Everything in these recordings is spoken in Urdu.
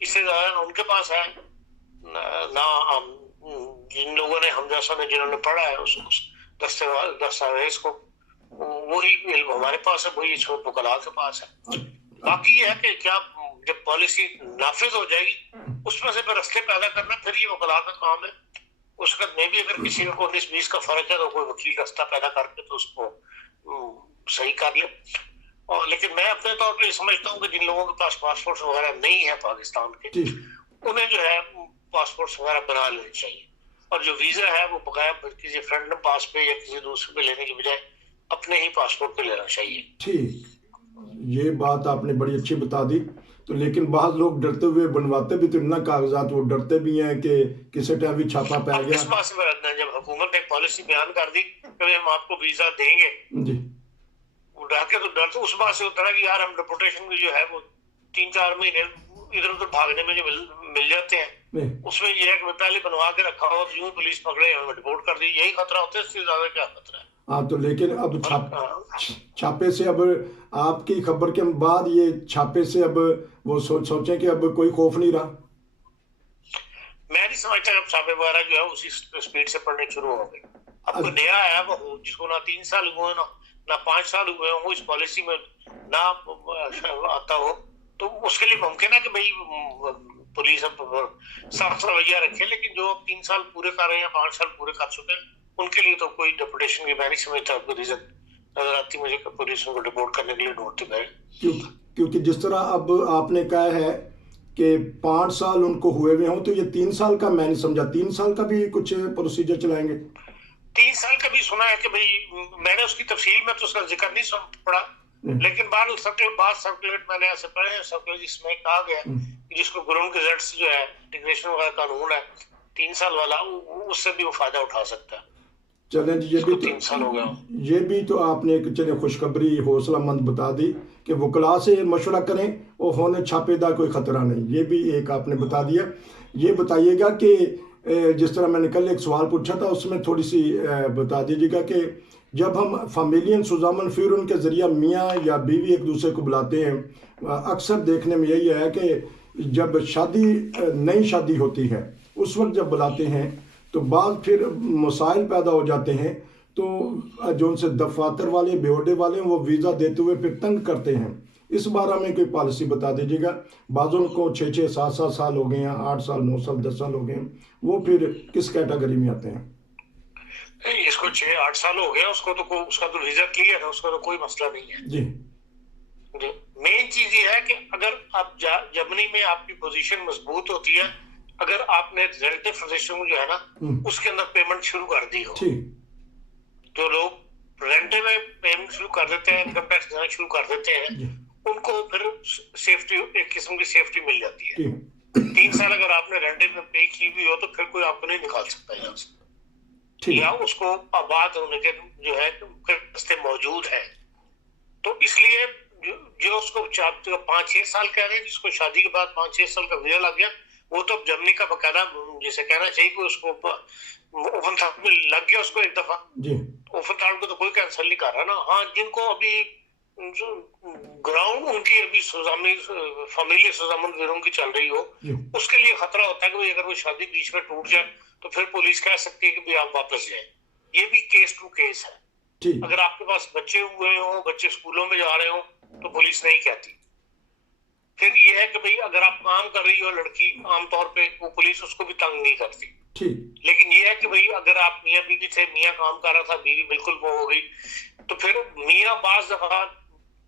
اس سے زیادہ نہ ان کے پاس ہے نہ جن لوگوں نے ہم جیسا نے جنہوں نے پڑھا ہے اس دستاویز کو، وہی علم ہمارے پاس ہے، وہی وکلاء کے پاس ہے. باقی یہ ہے کہ کیا جب پالیسی نافذ ہو جائے گی اس میں سے پھر رستے پیدا کرنا پھر یہ وکلاء کا کام ہے. اس کا میں بھی اگر کسی کو 19-20 کا فرق ہے تو کوئی وکیل رستہ پیدا کر کے تو اس کو صحیح کر لے. اور لیکن میں اپنے طور پہ یہ سمجھتا ہوں کہ جن لوگوں کے پاس پاسپورٹ وغیرہ نہیں ہے پاکستان کے، انہیں جو ہے پاسپورٹ وغیرہ بنا لینے چاہیے، اور جو ویزا ہے وہ بغیر کسی فرینڈ پاس پہ یا کسی دوسرے پہ لینے کی بجائے اپنے ہی پاسپورٹ پہ لینا چاہیے. ٹھیک، یہ بات آپ نے بڑی اچھی بتا دی. تو لیکن بعض لوگ ڈرتے ہوئے بنواتے بھی تو اتنا کاغذات، وہ ڈرتے بھی ہیں کہ کسی ٹائم بھی چھاپا پہ گیا. اس بات سے میں جب حکومت نے پالیسی بیان کر دی کہ ہم آپ کو ویزا دیں گے، جی ڈر کے تو ڈر تو اس بات سے ہوتا ہے کہ یار ہم ڈپورٹیشن میں جو ہے وہ 3-4 مہینے ادھر ادھر بھاگنے میں جو مل جاتے ہیں، اس میں یہ ہے کہ پہلے بنوا کے رکھا ہو یوں پولیس پکڑے ہمیں ڈپورٹ کر دی، یہی خطرہ ہوتا ہے. اس سے زیادہ کیا خطرہ ہے؟ ہاں تو لیکن اب چھاپے سے اب آپ کی خبر کے بعد یہ چھاپے سے اب وہ سوچیں کہ اب کوئی خوف نہیں رہا. میں نہیں سمجھتا اب چھاپے وغیرہ جو ہے اسی اسپیڈ سے پڑنے شروع ہو گئے. اب کوئی نیا ہے وہ جس کو نہ 3 سال ہوئے نہ 5 سال ہوئے ہوں، وہ اس پالیسی میں نہ آتا ہو، تو اس کے لیے ممکن ہے کہ بھائی پولیس اب سخت رویہ رکھے. لیکن جو 3 سال پورے کر رہے ہیں یا 5 سال پورے کر چکے ہیں ان کے لیے تو کوئی ڈپورٹیشن کی میں نہیں سمجھتا کوئی ریزن نظر آتی مجھے کہ پولیس ان کو ڈپورٹ کرنے کے لیے ڈھونڈتی ہے. کیونکہ جس طرح اب آپ نے کہا ہے کہ 5 سال ان کو ہوئے ہوئے ہوں، تو یہ 3 سال کا میں نہیں سمجھا. 3 سال کا بھی کچھ پروسیجر چلائیں گے؟ 3 سال کا بھی سنا ہے کہ بھئی میں نے اس کی تفصیل میں تو اس کا ذکر نہیں سن پڑا، لیکن بعض سرکولیٹ میں نے ایسے پڑھے ہیں سرکولیٹ جس میں کہا گیا جس کو گروم گزٹس جو ہے انٹیگریشن وغیرہ قانون ہے 3 سال والا، اس سے بھی وہ فائدہ اٹھا سکتا ہے. چلیں جی، یہ بھی 3 سال ہو گیا. یہ بھی تو آپ نے چلے خوشخبری حوصلہ مند بتا دی کہ وکلاء سے مشورہ کریں اور ہونے چھاپے دا کوئی خطرہ نہیں. یہ بھی ایک آپ نے بتا دیا. یہ بتائیے گا کہ جس طرح میں نے کل ایک سوال پوچھا تھا اس میں تھوڑی سی بتا دیجیے گا کہ جب ہم فیملین سوزامن فیر ان کے ذریعہ میاں یا بیوی ایک دوسرے کو بلاتے ہیں، اکثر دیکھنے میں یہی ہے کہ جب نئی شادی ہوتی ہے اس وقت جب بلاتے ہیں تو بعض پھر مسائل پیدا ہو جاتے ہیں، تو جو ان سے دفاتر والے بیوڈے والے ہیں وہ ویزا دیتے ہوئے پھر تنگ کرتے ہیں. اس بارے میں کوئی پالیسی بتا دیجیے گا. بعضوں کو 6-6 7-7 سال ہو گئے ہیں، 8 سال 9 سال 10 سال ہو گئے ہیں، وہ پھر کس کیٹیگری میں آتے ہیں؟ اس کو 6-8 سال ہو گیا، اس کا تو ویزا کلیئر ہے، اس کا تو کوئی مسئلہ نہیں ہے. جی مین چیز یہ ہے کہ اگر آپ جرمنی میں آپ کی پوزیشن مضبوط ہوتی ہے، اگر آپ نے ریلیٹو فزیشن جو ہے نا اس کے اندر پیمنٹ شروع کر دی ہو، جو لوگ رینٹے میں پیمنٹ شروع کر دیتے ہیں، انکم ٹیکس دینا شروع کر دیتے ہیں، ان کو پھر سیفٹی، ایک قسم کی سیفٹی مل جاتی ہے. 3 سال اگر آپ نے رینٹے میں پے کی ہوئی ہو تو پھر کوئی آپ کو نہیں نکال سکتا یہاں سے، یا اس کو آباد ہونے کے جو ہے راستے موجود ہیں. تو اس لیے جو اس کو 5-6 سال کہہ رہے ہیں، جس کو شادی کے بعد 5-6 سال کا ویزا لگ گیا، وہ تو جرمنی کا باقاعدہ جیسے کہنا چاہیے کہ اس کو اوپن تھارٹ میں لگ گیا اس کو ایک دفعہ. اوپن تھارٹ کو تو کوئی کینسل نہیں کر رہا نا. ہاں جن کو ابھی گراؤنڈ ان کی ابھی فیملی سوزامن ویروں کی چل رہی ہو، اس کے لیے خطرہ ہوتا ہے کہ اگر وہ شادی بیچ میں ٹوٹ جائے تو پھر پولیس کہہ سکتی ہے کہ آپ واپس جائیں. یہ بھی کیس ٹو کیس ہے. اگر آپ کے پاس بچے ہوئے ہوں، بچے اسکولوں میں جا رہے ہوں تو پولیس نہیں کہتی. پھر یہ ہے کہ بھئی اگر آپ کام کر رہی ہو لڑکی، عام طور پہ وہ پولیس اس کو بھی تنگ نہیں کرتی. لیکن یہ ہے کہ بھئی اگر آپ میاں بیوی تھے، میاں کام کر رہا تھا، بیوی بالکل وہ ہو گئی، تو پھر میاں بعض دفعہ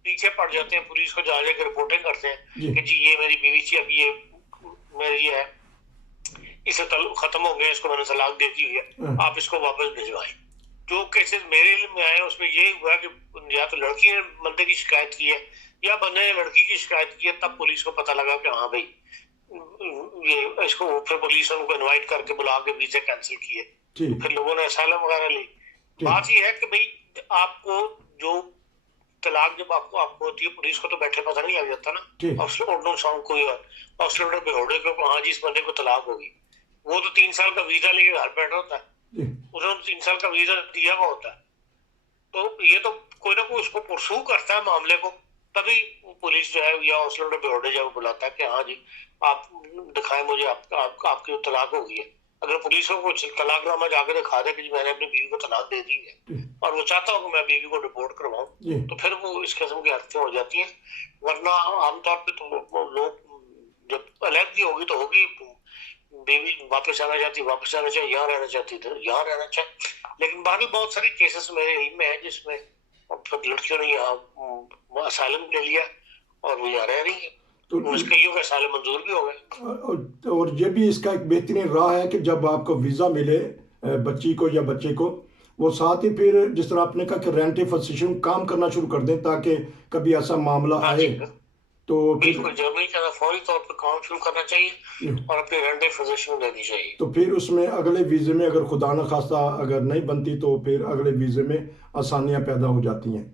پیچھے پڑ جاتے ہیں، پولیس کو جا کے رپورٹنگ کرتے ہیں کہ جی یہ میری بیوی تھی، اب یہ میری ہے، اسے تعلق ختم ہو گیا، اس کو میں نے طلاق دے دی ہوئی ہے، آپ اس کو واپس بھجوائیں. جو کیسز میرے علم میں آئے اس میں یہ ہوا کہ یا تو لڑکی نے بندے کی شکایت کی ہے یا بندے نے لڑکی کی شکایت کی ہے، تب پولیس کو پتہ لگا کہ ہاں بھائی یہ اس کو، پھر پولیس ان کو انوائٹ کر کے بلا کے ویزے کینسل کیے، پھر لوگوں نے اسائلم وغیرہ لی. بات یہ ہے کہ بھائی آپ کو جو طلاق جب آپ کو ہوتی ہے، پولیس کو تو بیٹھے پتہ نہیں لگ جاتا نا، آسٹریلیا پہ ہوڑے کو ہاں جی اس بندے کو طلاق ہوگی. وہ تو 3 سال کا ویزا لے کے گھر بیٹھا ہوتا ہے، اس نے 3 سال کا ویزا دیا ہوا ہوتا ہے. تو یہ تو کوئی نہ کوئی اس کو پرسو کرتا ہے معاملے کو تبھی پولیس جو ہے یا ہاسپٹل پہ آڈر جب بلاتا ہے کہ ہاں جی آپ دکھائیں مجھے آپ کی طلاق ہو گئی ہے. اگر پولیس کو کچھ طلاق نامہ جا کے دکھا دے کہ میں نے اپنی بیوی کو طلاق دے دی ہے اور وہ چاہتا ہوں کہ میں بیوی کو رپورٹ کرواؤں تو پھر وہ اس قسم کی حرکتیں ہو جاتی ہیں. ورنہ عام طور پہ تو لوگ جب علیحدگی ہوگی تو ہوگی, بیوی واپس آنا چاہتی واپس آنا چاہیے, یہاں رہنا چاہتی تو یہاں رہنا چاہیے. لیکن باقی بہت ساری کیسز میرے علم میں ہیں جس میں لڑکیوں نے یہاں اسائلم لے لیا اور وہ یہاں رہ رہی ہے, اس کئیوں کا اسائلم منظور بھی ہو گئے. اور یہ بھی اس کا ایک بہترین راہ ہے کہ جب آپ کو ویزا ملے بچی کو یا بچے کو, وہ ساتھ ہی پھر جس طرح آپ نے کہا کہ رینٹ فسیشن کام کرنا شروع کر دیں تاکہ کبھی ایسا معاملہ آئے تو بالکل جرمنی کے اندر فوری طور پر کام شروع کرنا چاہیے اور اپنی رینٹ فسیشن لینی چاہیے. تو پھر اس میں اگلے ویزے میں اگر خدا نخواستہ اگر نہیں بنتی تو پھر اگلے ویزے میں آسانیاں پیدا ہو جاتی ہیں.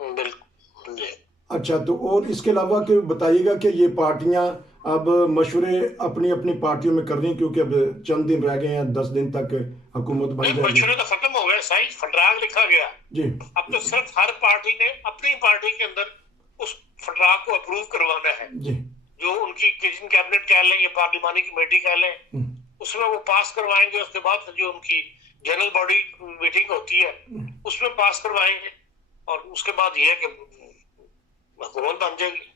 بالکل جی. اچھا, تو اور اس کے علاوہ کہ بتائیے گا کہ یہ پارٹیاں اب مشورے اپنی اپنی پارٹیوں میں کر رہی ہیں کیونکہ اب چند دن رہ گئے ہیں, 10 دن تک حکومت بن جائے گی. مشورے تو ختم ہو گئے, سائنس فٹراگ لکھا گیا جی. اب تو صرف ہر پارٹی نے اپنی پارٹی کے اندر اس فٹراگ کو اپروو کروانا ہے جی. جو ان کی کچن کیبنٹ کہہ لیں یا پارلیمانی کمیٹی کہہ لیں اس میں وہ پاس کروائیں گے. اس کے بعد جو ان کی جنرل باڈی میٹنگ ہوتی ہے اس میں پاس کروائیں گے اور اس کے بعد یہ ہے کہ حکومت بن جائے گی.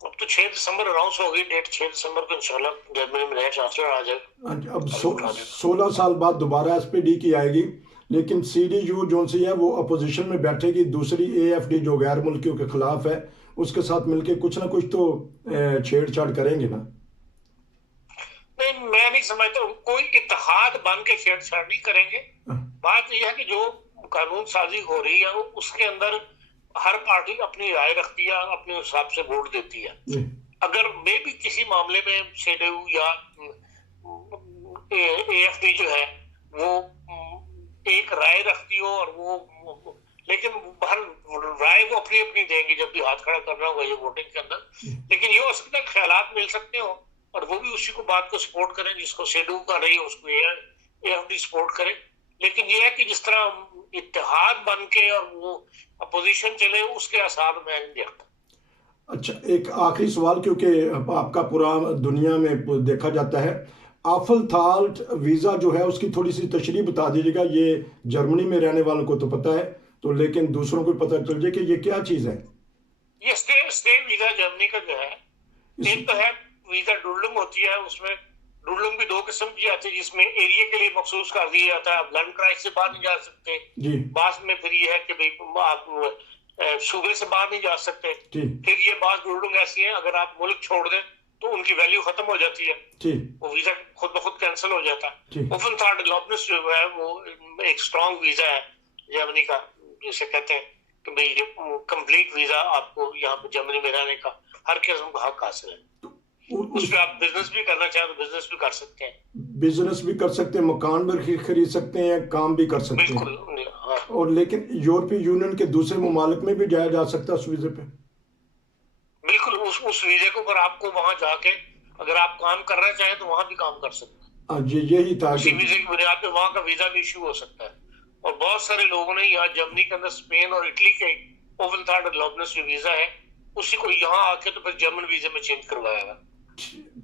اب تو 6 دسمبر اناؤنس ہو گئی ڈیٹ, 6 دسمبر کو انشاءاللہ جرمنی میں نیا چانسلر آ جائے گا. اب 16 سال بعد دوبارہ ایس پی ڈی کی آئے گی, لیکن سی ڈی یو جو سی ہے وہ اپوزیشن میں بیٹھے گی, دوسری اے ایف ڈی جو غیر ملکیوں کے خلاف ہے اس کے ساتھ مل کے کچھ نہ کچھ تو چھیڑ چھاڑ کریں گے نا. نہیں, میں نہیں سمجھتا کوئی اتحاد بن کے چھیڑ چھاڑ نہیں کریں گے. بات یہ ہے کہ جو قانون سازی ہو رہی ہے اس کے اندر ہر پارٹی اپنی رائے رکھتی ہے, اپنے حساب سے ووٹ دیتی ہے. اگر میں بھی کسی معاملے میں سی ڈی یو یا اے ایف ڈی جو ہے وہ ایک رائے رکھتی ہو اور وہ لیکن ہر رائے وہ اپنی اپنی دیں گی جب بھی ہاتھ کھڑا کرنا ہوگا یہ ووٹنگ کے اندر, لیکن یہ ہو سکتا ہے خیالات مل سکتے ہوں اور وہ بھی اسی کو بات کو سپورٹ کریں جس کو سی ڈی یو کر رہی ہے اس کو اے ایف ڈی سپورٹ کرے. لیکن یہ ہے کہ جس طرح اتحاد بن کے اور وہ اپوزیشن چلے اس کے آثار میں نہیں دیکھتا. اچھا, ایک آخری سوال کیونکہ آپ کا پورا دنیا میں دیکھا جاتا ہے, آفلتھالٹ ویزا جو ہے اس کی تھوڑی سی تشریح بتا دیجیے گا. یہ جرمنی میں رہنے والوں کو تو پتہ ہے تو لیکن دوسروں کو پتہ چل جائے کہ یہ کیا چیز ہے. یہ اسٹے ویزا جرمنی کا جو ہے ایک تو ہے ویزا ڈولنگ ہوتی ہے, اس میں ڈولنگ بھی 2 قسم کی آتی ہے جس میں ایریا کے لیے مخصوص کر دیا جاتا ہے, آپ لینڈ کرائس سے باہر نہیں جا سکتے. بعض میں پھر یہ ہے کہ آپ صوبے سے باہر نہیں جا سکتے. پھر یہ بعض ڈولنگ ایسی ہیں اگر آپ ملک چھوڑ دیں تو ان کی ویلیو ختم ہو جاتی ہے, وہ ویزا خود بخود کینسل ہو جاتا ہے. آفلتھالٹ ڈیولپمنٹ جو ہے وہ ایک اسٹرانگ ویزا ہے جرمنی کا, جسے کہتے ہیں کہ بھئی کمپلیٹ ویزا آپ کو یہاں پہ جرمنی میں رہنے کا ہر قسم کا حق حاصل ہے. اس پہ آپ بزنس بھی کرنا چاہیں تو بزنس بھی کر سکتے ہیں, بزنس بھی کر سکتے ہیں, مکان بھی خرید سکتے ہیں, کام بھی کر سکتے ہیں. بالکل. اور لیکن یورپی یونین کے دوسرے ممالک میں بھی جایا جا سکتا ہے اس ویزے پہ. بالکل, اس ویزے کو پر آپ کو وہاں جا کے اگر آپ کام کرنا چاہیں تو وہاں بھی کام کر سکتے ہیں. جی, یہی تھا اسی ویزے کی بنیاد پہ وہاں کا ویزا بھی ایشو ہو سکتا ہے. اور بہت سارے لوگوں نے یہاں جرمنی کے اندر اسپین اور اٹلی کے آفلتھالٹ ڈیولپمنٹ جو ویزا ہے اسی کو یہاں آ کے تو پھر جرمن ویزے میں چینج کروایا گا.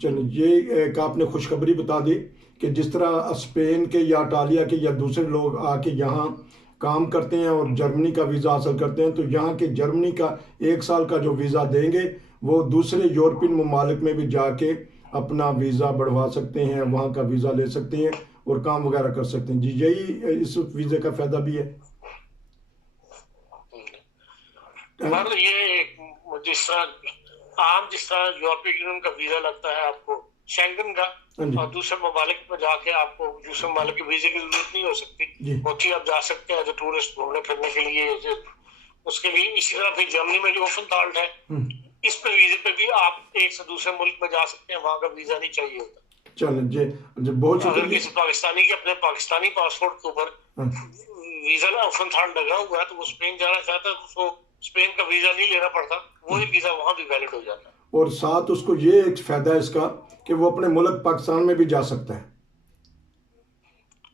چلیں, یہ ایک آپ نے خوشخبری بتا دی کہ جس طرح اسپین کے یا اٹالیا کے یا دوسرے لوگ آ کے یہاں کام کرتے ہیں اور جرمنی کا ویزا حاصل کرتے ہیں تو یہاں کے جرمنی کا 1 سال کا جو ویزا دیں گے وہ دوسرے یورپین ممالک میں بھی جا کے اپنا ویزا بڑھوا سکتے ہیں, وہاں کا ویزا لے سکتے ہیں اور کام وغیرہ کر سکتے ہیں. جی, یہی اس ویزے کا فائدہ بھی ہے. یہ جس طرح یورپی یونین کا ویزا لگتا ہے آپ کو شینگن کا, اور دوسرے ممالک میں جا کے آپ کو دوسرے ممالک کے ویزے کی ضرورت نہیں ہو سکتی ہوتی, آپ جا سکتے ہیں ایز اے ٹورسٹ گھومنے پھرنے کے لیے اس کے لیے. اسی طرح پھر جرمنی میں جو آفلتھالٹ ہے اس پہ ویزے پہ بھی آپ ایک سے دوسرے ملک میں جا سکتے ہیں, وہاں کا ویزا نہیں چاہیے ہوتا. چلیں جی, بہت شکریہ. اگر کسی پاکستانی کے اپنے پاکستانی پاسپورٹ کے اوپر ویزا آفلتھالٹ لگا ہوا ہے تو وہ اسپین جانا چاہتا ہے تو اس کو اسپین کا ویزا نہیں لینا پڑتا, وہی ویزا وہاں بھی ویلڈ ہو جاتا ہے. اور ساتھ اس کو یہ ایک فائدہ ہے اس کا کہ وہ اپنے ملک پاکستان میں بھی جا سکتا ہے.